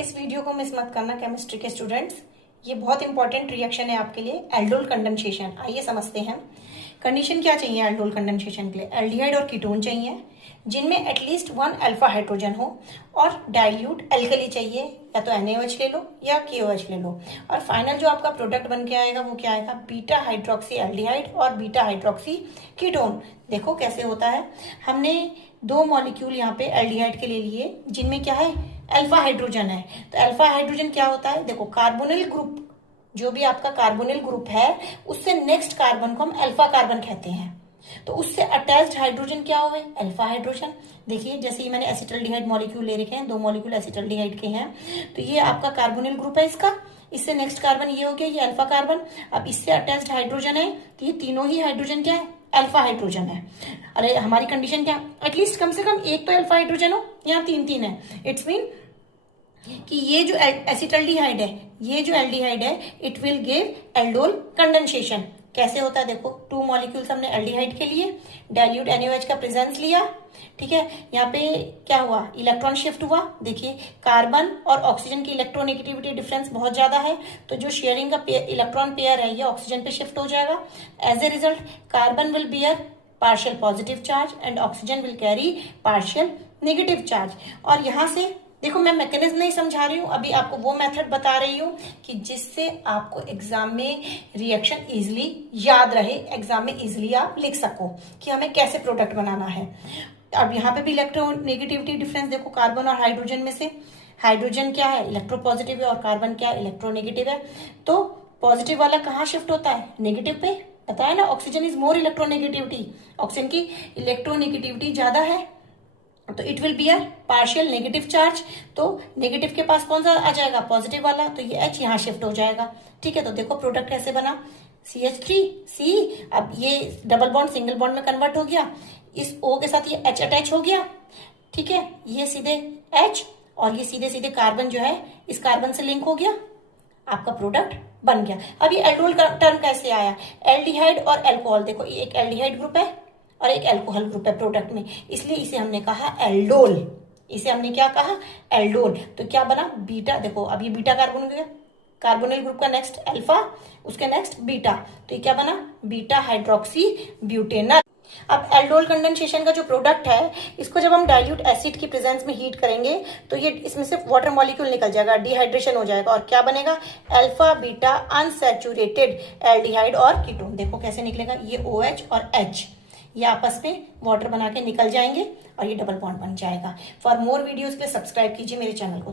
इस वीडियो को मिस मत करना केमिस्ट्री के स्टूडेंट्स। ये बहुत इंपॉर्टेंट रिएक्शन है आपके लिए, एल्डोल कंडेंसेशन। आइए समझते हैं कंडीशन क्या चाहिए एल्डोल कंडेंसेशन के लिए। एल्डिहाइड और कीटोन चाहिए जिनमें एटलीस्ट 1 अल्फा हाइड्रोजन हो और डाइल्यूट एल्कली चाहिए, या तो NaOH ले लो या KOH ले लो। और फाइनल जो आपका प्रोडक्ट बन के आएगा वो क्या आएगा, बीटा हाइड्रोक्सी एल्डिहाइड और बीटा हाइड्रोक्सी कीटोन। देखो कैसे होता है, हमने 2 मॉलिक्यूल यहाँ पे एल्डिहाइड के लिए लिए जिनमें क्या है, अल्फा हाइड्रोजन है। तो अल्फा हाइड्रोजन क्या होता है, देखो कार्बोनिल ग्रुप, जो भी आपका कार्बोनिल ग्रुप है उससे नेक्स्ट कार्बन को हम अल्फा कार्बन कहते हैं। तो उससे अटैच्ड हाइड्रोजन क्या हुए, अल्फा हाइड्रोजन। देखिए जैसे ही मैंने एसिटल्डिहाइड मॉलिक्यूल ले रखे हैं, 2 मॉलिक्यूल एसिटल्डिहाइड के हैं, तो ये आपका कार्बोनिल ग्रुप है इसका, इससे नेक्स्ट कार्बन ये हो गया, ये अल्फा कार्बन। अब इससे अटैच्ड हाइड्रोजन है, तो ये तीनों ही हाइड्रोजन क्या है, अल्फा हाइड्रोजन है। अरे हमारी कंडीशन क्या, एटलीस्ट कम से कम एक तो अल्फा हाइड्रोजन हो, यहाँ 3 है। इट्स मीन कि ये जो एसिटल्डिहाइड है, ये जो एल्डिहाइड है, it will give aldol condensation. कैसे होता है देखो, 2 मॉलिक्यूल्स हमने एल्डिहाइड के लिए, डाइल्यूट NaOH का प्रेजेंस लिया, ठीक है। यहाँ पे क्या हुआ, इलेक्ट्रॉन शिफ्ट हुआ। देखिए कार्बन और ऑक्सीजन की इलेक्ट्रोनेगेटिविटी डिफरेंस बहुत ज्यादा है, तो जो शेयरिंग का इलेक्ट्रॉन पेयर है ये ऑक्सीजन पे शिफ्ट हो जाएगा। As a result carbon will bear partial positive charge and oxygen will carry partial negative charge. और यहाँ से देखो मैं मैकेनिज्म नहीं समझा रही हूँ, अभी आपको वो मेथड बता रही हूँ कि जिससे आपको एग्जाम में रिएक्शन इजीली याद रहे, एग्जाम में इजीली आप लिख सको कि हमें कैसे प्रोडक्ट बनाना है। अब यहाँ पे भी इलेक्ट्रोनेगेटिविटी डिफरेंस देखो, कार्बन और हाइड्रोजन में से हाइड्रोजन क्या है, इलेक्ट्रोपॉजिटिव है, और कार्बन क्या है, इलेक्ट्रोनेगेटिव है। तो पॉजिटिव वाला कहाँ शिफ्ट होता है, नेगेटिव पे। पता है ना, oxygen is more electronegativity, oxygen की इलेक्ट्रोनेगेटिविटी ज्यादा है, तो it will be a partial negative charge. तो नेगेटिव के पास कौन सा आ जाएगा, पॉजिटिव वाला, तो ये H यहाँ शिफ्ट हो जाएगा। ठीक है, तो देखो प्रोडक्ट कैसे बना, CH3C। अब ये डबल बॉन्ड सिंगल बॉन्ड में कन्वर्ट हो गया, इस O के साथ ये H अटैच हो गया, ठीक है। ये सीधे H और ये सीधे सीधे कार्बन जो है इस कार्बन से लिंक हो गया, आपका प्रोडक्ट बन गया। अब ये एल्डोल का टर्म कैसे आया, एल्डिहाइड और अल्कोहल, देखो ये एक एल्डिहाइड ग्रुप है और एक अल्कोहल ग्रुप है प्रोडक्ट में, इसलिए इसे हमने कहा एल्डोल। इसे हमने क्या कहा, एल्डोल। तो क्या बना, बीटा। देखो अब ये बीटा कार्बन हो गया, कार्बोनिल ग्रुप का नेक्स्ट अल्फा, उसके नेक्स्ट बीटा, तो ये क्या बना, बीटा हाइड्रोक्सी ब्यूटेनल। अब एल्डोल कंडेंसेशन का जो प्रोडक्ट है, इसको जब हम डाइल्यूट एसिड की प्रेजेंस में हीट करेंगे तो ये इसमें से वाटर मॉलिक्यूल निकल जाएगा, डिहाइड्रेशन हो जाएगा, और क्या बनेगा, अल्फा बीटा अनसैचुरेटेड एल्डिहाइड और कीटोन। देखो कैसे निकलेगा, ये OH और H ये आपस में वाटर बना के निकल जाएंगे और ये डबल बॉन्ड बन जाएगा। फॉर मोर वीडियोस के लिए सब्सक्राइब कीजिए मेरे चैनल को।